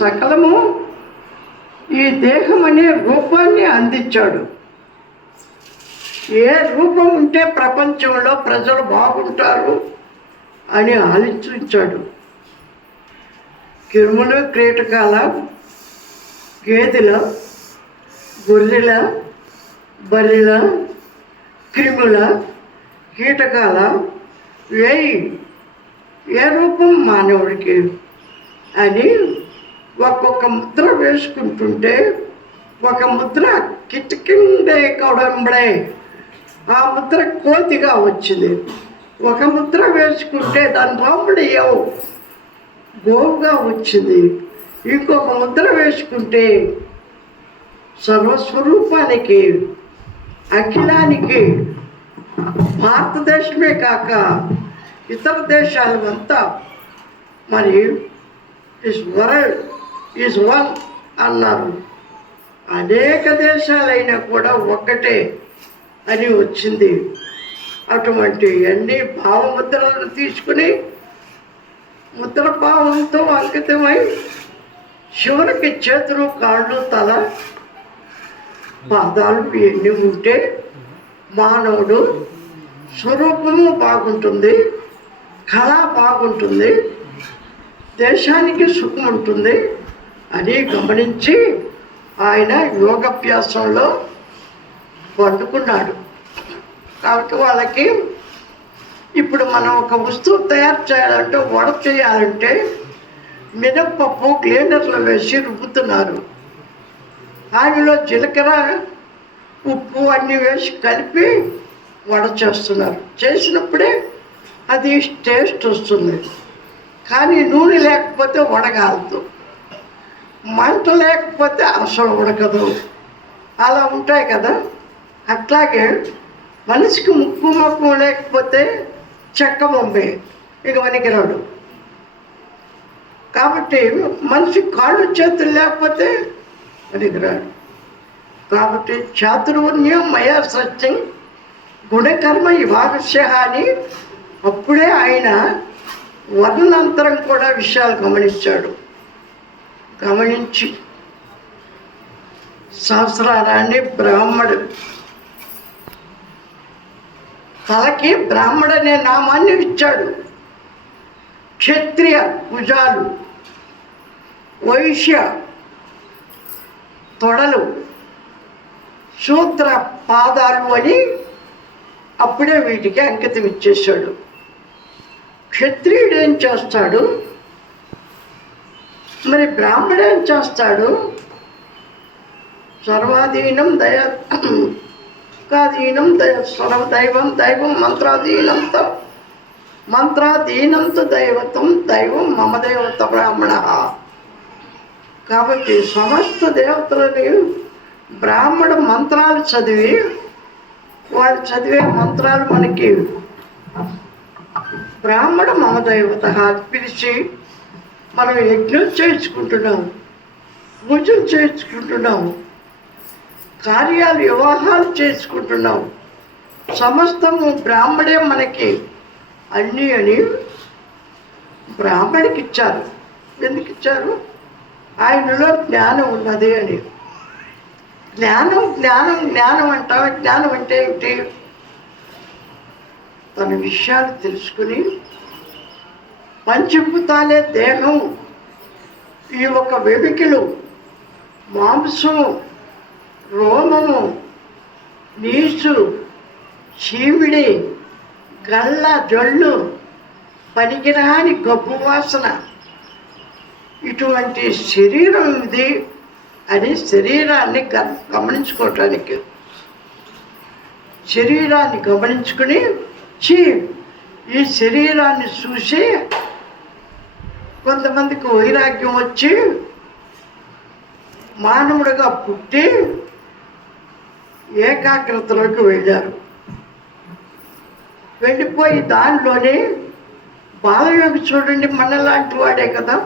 సకలము ఈ దేహం అనే రూపాన్ని అందించాడు. ఏ రూపం ఉంటే ప్రపంచంలో ప్రజలు బాగుంటారు అని ఆలోచించాడు. కిరుములు క్రీటకాల గేదెల గొర్రెల బర్రెల క్రిముల కీటకాల వేయి. ఏ రూపం మానవుడికి అని ఒక్కొక్క ముద్ర వేసుకుంటుంటే ఒక ముద్ర కిటికిండే కొడంబడే. ఆ ముద్ర కోతిగా వచ్చింది. ఒక ముద్ర వేసుకుంటే దాని రాముడియవు గోవుగా వచ్చింది. ఇంకొక ముద్ర వేసుకుంటే సర్వస్వరూపానికి అఖిలానికి భారతదేశమే కాక ఇతర దేశాలంతా మరి ఇస్ వరల్డ్ ఈజ్ వన్ అన్నారు. అనేక దేశాలైనా కూడా ఒక్కటే అని వచ్చింది. అటువంటి అన్ని భావముద్రలను తీసుకుని ముద్ర భావంతో అంకితమై శివునికి చేతులు కాళ్ళు తల పాదాలు ఎన్ని ఉంటే మానవుడు స్వరూపము బాగుంటుంది కళ బాగుంటుంది దేశానికి సుఖం ఉంటుంది అని గమనించి ఆయన యోగాభ్యాసంలో పండుకున్నాడు. కాబట్టి వాళ్ళకి ఇప్పుడు మనం ఒక వస్తువు తయారు చేయాలంటే వడ చేయాలంటే మినప్పప్పు గ్రైండర్లో వేసి రుబ్బుతున్నారు. ఆయనలో జీలకర్ర ఉప్పు అన్నీ వేసి కలిపి వడ చేస్తున్నారు. చేసినప్పుడే అది టేస్ట్ వస్తుంది. కానీ నూనె లేకపోతే వడగాలదు మంట లేకపోతే అసలు ఉడకదు. అలా ఉంటాయి కదా. అట్లాగే మనిషికి ముక్కు ముక్కు లేకపోతే చెక్క బొమ్మే. ఇక వనికిరాడు కాబట్టి మనిషి కాళ్ళు చేతులు లేకపోతే పనికిరాడు కాబట్టి చాతుర్వర్ణ్యం మయా సత్యం గుణకర్మ విభాగస్య అని అప్పుడే ఆయన వర్ణనంతరం కూడా విషయాలు గమనించాడు. గమనించి. సంవత్సరాన్ని బ్రాహ్మడు. తలకి బ్రాహ్మడు అనే నామాన్ని ఇచ్చాడు. క్షత్రియ భుజాలు వైశ్య తొడలు శూద్ర పాదాలు అని అప్పుడే వీటికి అంకితం ఇచ్చేశాడు. క్షత్రియుడు ఏం చేస్తాడు? మరి బ్రాహ్మడు ఏం చేస్తాడు? సర్వాధీనం దయ కాధీనం దయ సర్వదైవం దైవం దైవం మంత్రాధీనంతో మంత్రాధీనంతో దైవతం దైవం మమ దేవత బ్రాహ్మణ. కాబట్టి సమస్త దేవతలని బ్రాహ్మణ మంత్రాలు చదివి వారు చదివే మంత్రాలు మనకి బ్రాహ్మణ మమ దైవత పిలిచి మనం యజ్ఞం చేయించుకుంటున్నాం పూజలు చేయించుకుంటున్నాం కార్యాలు వివాహాలు చేసుకుంటున్నాం సమస్తము బ్రాహ్మడే మనకి అన్నీ అని బ్రాహ్మడికి ఇచ్చారు. ఎందుకు ఇచ్చారు? ఆయనలో జ్ఞానం ఉన్నది అని. జ్ఞానం జ్ఞానం జ్ఞానం అంటావా? జ్ఞానం అంటే ఏమిటి? తన విషయాలు తెలుసుకుని పంచభూతాలే దేహం ఈ ఒక వెమికలు మాంసము రోమము నీసు చీమిడి గల్ల జొళ్ళు పనికిరాని గబ్బు వాసన. ఇటువంటి శరీరం ఇది అని శరీరాన్ని గమనించుకోవటానికి. శరీరాన్ని గమనించుకుని చీ ఈ శరీరాన్ని చూసి కొంతమందికి వైరాగ్యం వచ్చి మానవుడిగా పుట్టి ఏకాగ్రతలోకి వెళ్ళారు. వెళ్ళిపోయి దానిలోనే బాలయోగి చూడండి మనలాంటి వాడే కదా.